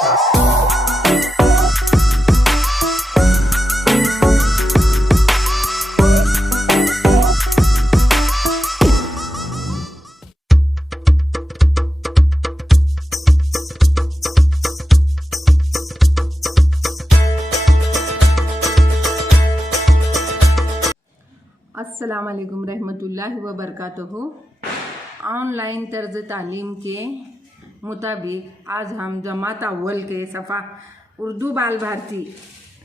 अस्सलाम वालेकुम रहमतुल्लाहि व बरकातहू। ऑनलाइन तर्ज तालीम के मुताबिक आज हम जमात अव्वल के सफ़ा उर्दू बाल भारती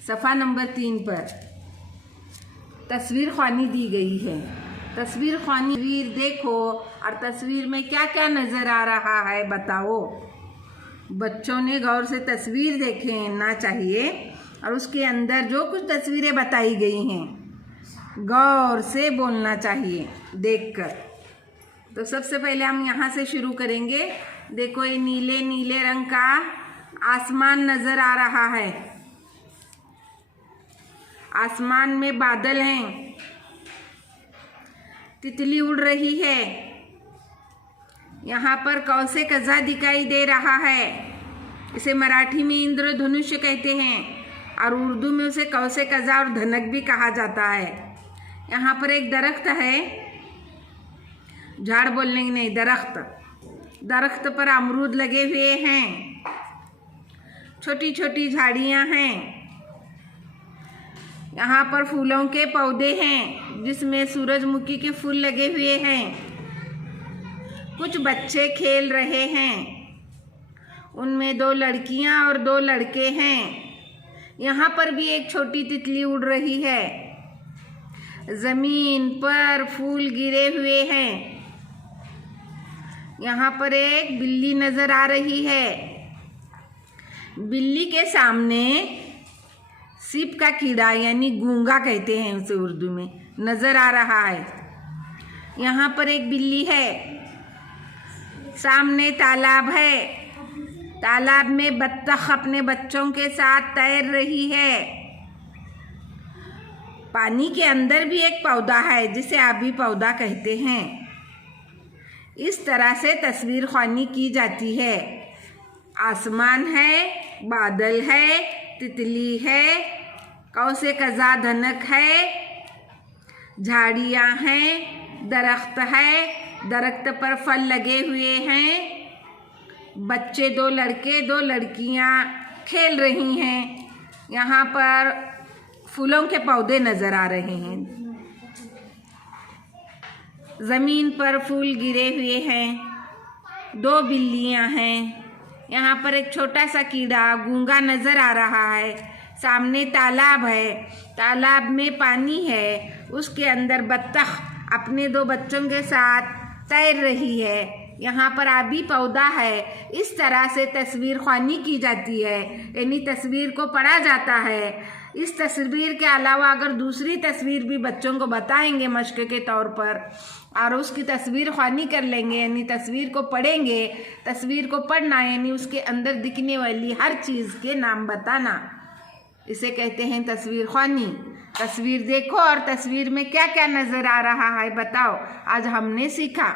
सफ़ा नंबर 3 पर तस्वीर ख्वानी दी गई है। तस्वीर ख्वानी देखो और तस्वीर में क्या क्या नज़र आ रहा है बताओ। बच्चों ने गौर से तस्वीर देखना चाहिए और उसके अंदर जो कुछ तस्वीरें बताई गई हैं गौर से बोलना चाहिए देखकर। तो सबसे पहले हम यहाँ से शुरू करेंगे। देखो ये नीले नीले रंग का आसमान नज़र आ रहा है। आसमान में बादल हैं, तितली उड़ रही है। यहाँ पर कौसे कज़ा दिखाई दे रहा है। इसे मराठी में इंद्रधनुष कहते हैं और उर्दू में उसे कौसे कज़ा और धनक भी कहा जाता है। यहाँ पर एक दरख्त है, झाड़ बोलने की नहीं, दरख्त पर अमरूद लगे हुए हैं। छोटी छोटी झाड़ियाँ हैं। यहाँ पर फूलों के पौधे हैं जिसमें सूरजमुखी के फूल लगे हुए हैं। कुछ बच्चे खेल रहे हैं, उनमें 2 लड़कियाँ और 2 लड़के हैं। यहाँ पर भी एक छोटी तितली उड़ रही है। ज़मीन पर फूल गिरे हुए हैं। यहाँ पर एक बिल्ली नज़र आ रही है। बिल्ली के सामने सीप का कीड़ा यानी गूंगा कहते हैं उसे उर्दू में, नज़र आ रहा है। यहाँ पर एक बिल्ली है। सामने तालाब है। तालाब में बत्तख अपने बच्चों के साथ तैर रही है। पानी के अंदर भी एक पौधा है जिसे आबी पौधा कहते हैं। इस तरह से तस्वीर ख्वानी की जाती है। आसमान है, बादल है, तितली है, कौसे कज़ा धनक है, झाड़ियाँ हैं, दरख्त है, दरख्त पर फल लगे हुए हैं। बच्चे 2 लड़के 2 लड़कियाँ खेल रही हैं। यहाँ पर फूलों के पौधे नज़र आ रहे हैं। ज़मीन पर फूल गिरे हुए हैं। 2 बिल्लियाँ हैं। यहाँ पर एक छोटा सा कीड़ा गूंगा नज़र आ रहा है। सामने तालाब है। तालाब में पानी है। उसके अंदर बत्तख अपने 2 बच्चों के साथ तैर रही है। यहाँ पर आबी पौधा है। इस तरह से तस्वीर ख्वानी की जाती है, यानी तस्वीर को पढ़ा जाता है। इस तस्वीर के अलावा अगर दूसरी तस्वीर भी बच्चों को बताएंगे मश्क के तौर पर और उसकी तस्वीर ख्वानी कर लेंगे, यानी तस्वीर को पढ़ेंगे। तस्वीर को पढ़ना यानी उसके अंदर दिखने वाली हर चीज़ के नाम बताना, इसे कहते हैं तस्वीर ख्वानी। तस्वीर देखो और तस्वीर में क्या क्या नज़र आ रहा है बताओ। आज हमने सीखा।